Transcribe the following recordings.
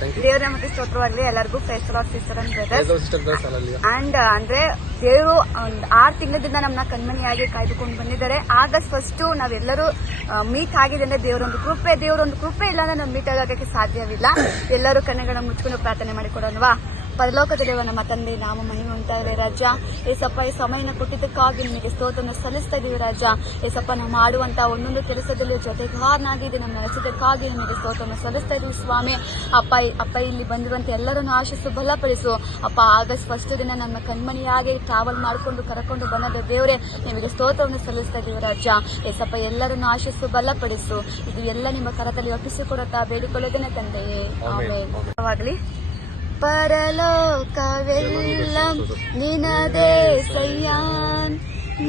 ದೇವರ ಮತ್ತೆ ಸ್ತೋತ್ರವಾಗಲಿ. ಎಲ್ಲರಿಗೂ praise the lord sister and brothers. And ಅಂದ್ರೆ ದೇವರು 6 ತಿಂಗಳಿಂದ ನಮ್ಮನ್ನ ಕಣ್ಮಣಿಯಾಗಿ ಕಾಯ್ದುಕೊಂಡು ಬಂದಿದ್ದಾರೆ. ಆಗಸ್ಟ್ 1 ನಾವೆಲ್ಲರೂ ಮೀಟ್ ಆಗಿದೆ ಅಂದ್ರೆ ದೇವರೊಂದು ಕೃಪೆ ಇಲ್ಲ ಅಂದ್ರೆ ನಾವು ಮೀಟ್ ಆಗೋಕ್ಕೆ ಸಾಧ್ಯವಿಲ್ಲ. ಎಲ್ಲರೂ ಕಣ್ಣುಗಳನ್ನ ಮುಚ್ಕೊಂಡು ಪ್ರಾರ್ಥನೆ ಮಾಡಿಕೊಡೋಣವಾ. ಪರಲೋಕದಲ್ಲಿರುವ ನಮ್ಮ ತಂದೆ ನಾಮ ಮಹಿಮೆ ಉಂಟಾಗಲಿ ರಾಜ. ಏಸಪ್ಪ ಈ ಸಮಯನ ಕೊಟ್ಟಿದ್ದಕ್ಕಾಗಿ ನಿಮಗೆ ಸ್ತೋತ್ರವನ್ನು ಸಲ್ಲಿಸ್ತಾ ಇದೀವಿ ರಾಜ. ಏಸಪ್ಪ ನಾವು ಮಾಡುವಂತಹ ಒಂದೊಂದು ಕೆಲಸದಲ್ಲಿ ಜೊತೆಗಾರನಾಗಿದೆ ನಮ್ಮ ನಡೆಸಿದ್ದಕ್ಕಾಗಿ ನಿಮಗೆ ಸ್ತೋತ್ರವನ್ನು ಸಲ್ಲಿಸ್ತಾ ಇದೀವಿ ಸ್ವಾಮಿ. ಅಪ್ಪ ಇಲ್ಲಿ ಬಂದಿರುವಂತೆ ಎಲ್ಲರನ್ನು ಆಶಿಸು ಬಲಪಡಿಸು ಅಪ್ಪ. ಆಗಸ್ಟ್ 1 ದಿನ ನಮ್ಮ ಕಣ್ಮಣಿಯಾಗಿ ಟ್ರಾವೆಲ್ ಮಾಡಿಕೊಂಡು ಕರ್ಕೊಂಡು ಬಂದ ದೇವರೇ ನಿಮಗೆ ಸ್ತೋತ್ರವನ್ನು ಸಲ್ಲಿಸ್ತಾ ಇದೀವಿ ರಾಜ. ಏಸಪ್ಪ ಎಲ್ಲರನ್ನು ಆಶಿಸು ಬಲಪಡಿಸು. ಇದು ಎಲ್ಲ ನಿಮ್ಮ ಕರದಲ್ಲಿ ಒಪ್ಪಿಸಿಕೊಡುತ್ತಾ ಬೇಡಿಕೊಳ್ಳೋದೇನೆ ತಂದೆಯೇ. ಆಮೇಲೆ ಪರಲೋಕವೆಲ್ಲ ನಿನದೇ ಸಯ್ಯಾನ್,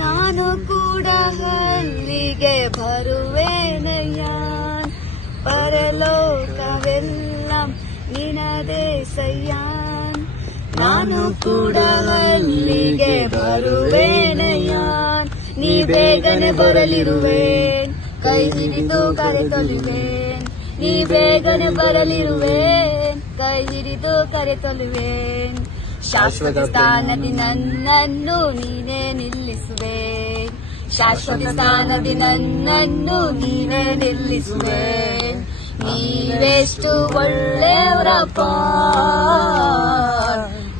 ನಾನು ಕೂಡ ಅಲ್ಲಿಗೆ ಬರುವೆನಯ್ಯಾನ್. ಪರಲೋಕವೆಲ್ಲ ನಿನದೇ ಸಯ್ಯಾನ್, ನಾನು ಕೂಡ ಅಲ್ಲಿಗೆ ಬರುವೆನಯ್ಯಾನ್. ನೀ ಬೇಗನೆ ಬರಲಿರುವೇನ್, ಕೈ ಹಿಡಿದು ಕರೆತೊಲುವೇನ್. ನೀ ಬೇಗನೆ ಬರಲಿರುವೇನ್, ಕೈ ಹಿಡಿದು ಕರೆತೊಲುವೇನ್. ಶಾಶ್ವತ ಸ್ಥಾನದಿ ನನ್ನನ್ನು ನೀನೇ ನಿಲ್ಲಿಸುವೇನ್. ಶಾಶ್ವತ ಸ್ಥಾನದಿ ನನ್ನನ್ನು ನೀನೇ ನಿಲ್ಲಿಸುವೇನ್. ನೀವೆಷ್ಟು ಒಳ್ಳೆಯವರಪ್ಪ,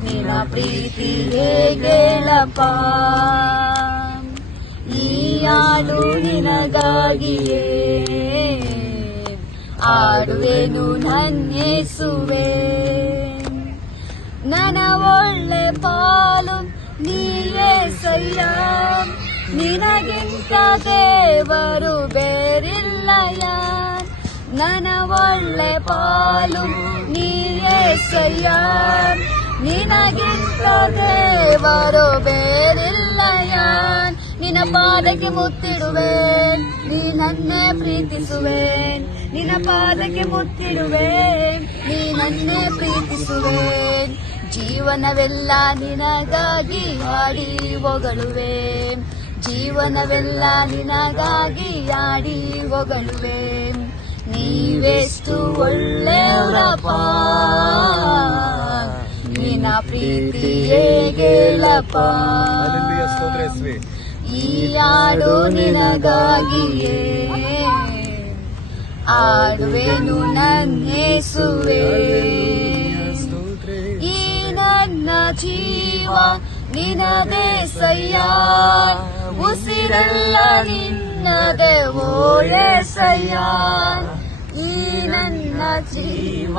ನಿನ್ನ ಪ್ರೀತಿ ಹೇಗೇಳಪ್ಪ. ಈ ಹಾಡು ನಿನಗಾಗಿಯೇ ಆಡುವೆನು ನನ್ನೇಸುವೆ. ನನ್ನ ಒಳ್ಳೆ ಪಾಲು ನೀಯೇ ಸಯ್ಯ, ನಿನಗಿಂತ ದೇವರು ಬೇರಿಲ್ಲಯ್ಯ. ನನ್ನ ಒಳ್ಳೆ ಪಾಲು ನೀಯೇ ಸಯ್ಯ, ನಿನಗಿಂತ ದೇವರು ಬೇರಿಲ್ಲಯ್ಯ. ನಿನ್ನ ಪಾದಕ್ಕೆ ಮುತ್ತಿಡುವೇನ್, ನೀ ನನ್ನೇ ಪ್ರೀತಿಸುವೇನ್. ನಿನ್ನ ಪಾದಕ್ಕೆ ಮುತ್ತಿಡುವೇನ್, ನೀ ನನ್ನೇ ಪ್ರೀತಿಸುವೇನ್. ಜೀವನವೆಲ್ಲ ನಿನಗಾಗಿ ಹಾಡಿ ಹೊಗಳುವೇನ್. ಜೀವನವೆಲ್ಲ ನಿನಗಾಗಿ ಹಾಡಿ ಹೊಗಳುವೇನ್. ನೀವೆಷ್ಟು ಒಳ್ಳೆಯವರಪ್ಪ, ನಿನ್ನ ಪ್ರೀತಿ ಹೇಗೇಳಪ್ಪ. ಈ ಹಾಡು ನಿನಗಾಗಿಯೇ ಆಡುವೆನು ನನ್ನೇಸುವೆ. ಈ ನನ್ನ ಜೀವ ನಿನದೇ ಸಯ್ಯ, ಉಸಿರೆಲ್ಲ ನಿನ್ನದೇ ಓ ಏಸಯ್ಯ. ಈ ನನ್ನ ಜೀವ